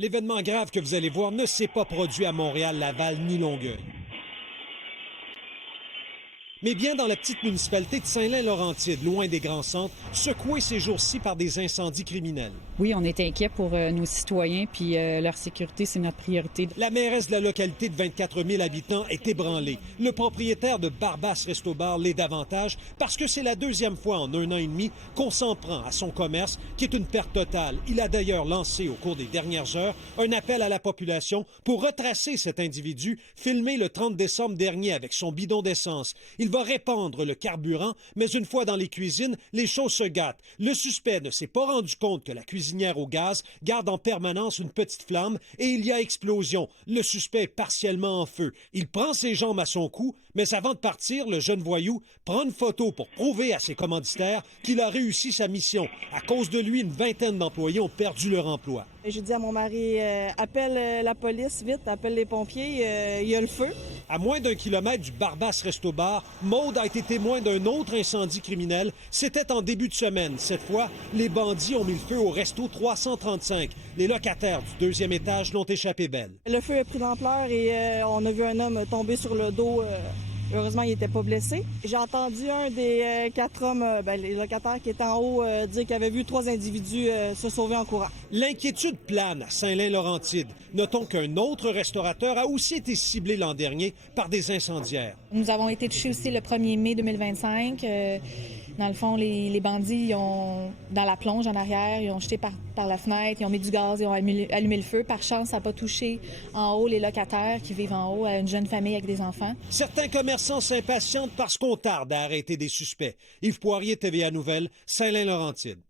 L'événement grave que vous allez voir ne s'est pas produit à Montréal, Laval ni Longueuil, mais bien dans la petite municipalité de Saint-Lin-Laurentide, loin des grands centres, secouée ces jours-ci par des incendies criminels. Oui, on est inquiets pour nos citoyens, puis leur sécurité, c'est notre priorité. La mairesse de la localité de 24 000 habitants est ébranlée. Le propriétaire de Barbas Resto Bar l'est davantage parce que c'est la deuxième fois en 1 an et demi qu'on s'en prend à son commerce, qui est une perte totale. Il a d'ailleurs lancé au cours des dernières heures un appel à la population pour retracer cet individu filmé le 30 décembre dernier avec son bidon d'essence. Il va répandre le carburant, mais une fois dans les cuisines, les choses se gâtent. Le suspect ne s'est pas rendu compte que la cuisinière au gaz garde en permanence une petite flamme et il y a explosion. Le suspect est partiellement en feu. Il prend ses jambes à son cou, mais avant de partir, le jeune voyou prend une photo pour prouver à ses commanditaires qu'il a réussi sa mission. À cause de lui, une vingtaine d'employés ont perdu leur emploi. J'ai dit à mon mari, appelle la police vite, appelle les pompiers, il y a le feu. À moins d'1 kilomètre du Barbas Resto Bar, Maude a été témoin d'un autre incendie criminel. C'était en début de semaine. Cette fois, les bandits ont mis le feu au resto 335. Les locataires du deuxième étage l'ont échappé belle. Le feu a pris d'ampleur et on a vu un homme tomber sur le dos. Heureusement, il n'était pas blessé. J'ai entendu un des 4 hommes, les locataires qui étaient en haut, dire qu'il avait vu 3 individus se sauver en courant. L'inquiétude plane à Saint-Lin-Laurentide. Notons qu'un autre restaurateur a aussi été ciblé l'an dernier par des incendiaires. Nous avons été touchés aussi le 1er mai 2025. Dans le fond, les bandits, ils ont, dans la plonge en arrière, ils ont jeté par la fenêtre, ils ont mis du gaz, ils ont allumé le feu. Par chance, ça n'a pas touché en haut les locataires qui vivent en haut, une jeune famille avec des enfants. Certains commerçants s'impatientent parce qu'on tarde à arrêter des suspects. Yves Poirier, TVA Nouvelles, Saint-Lin-Laurentide.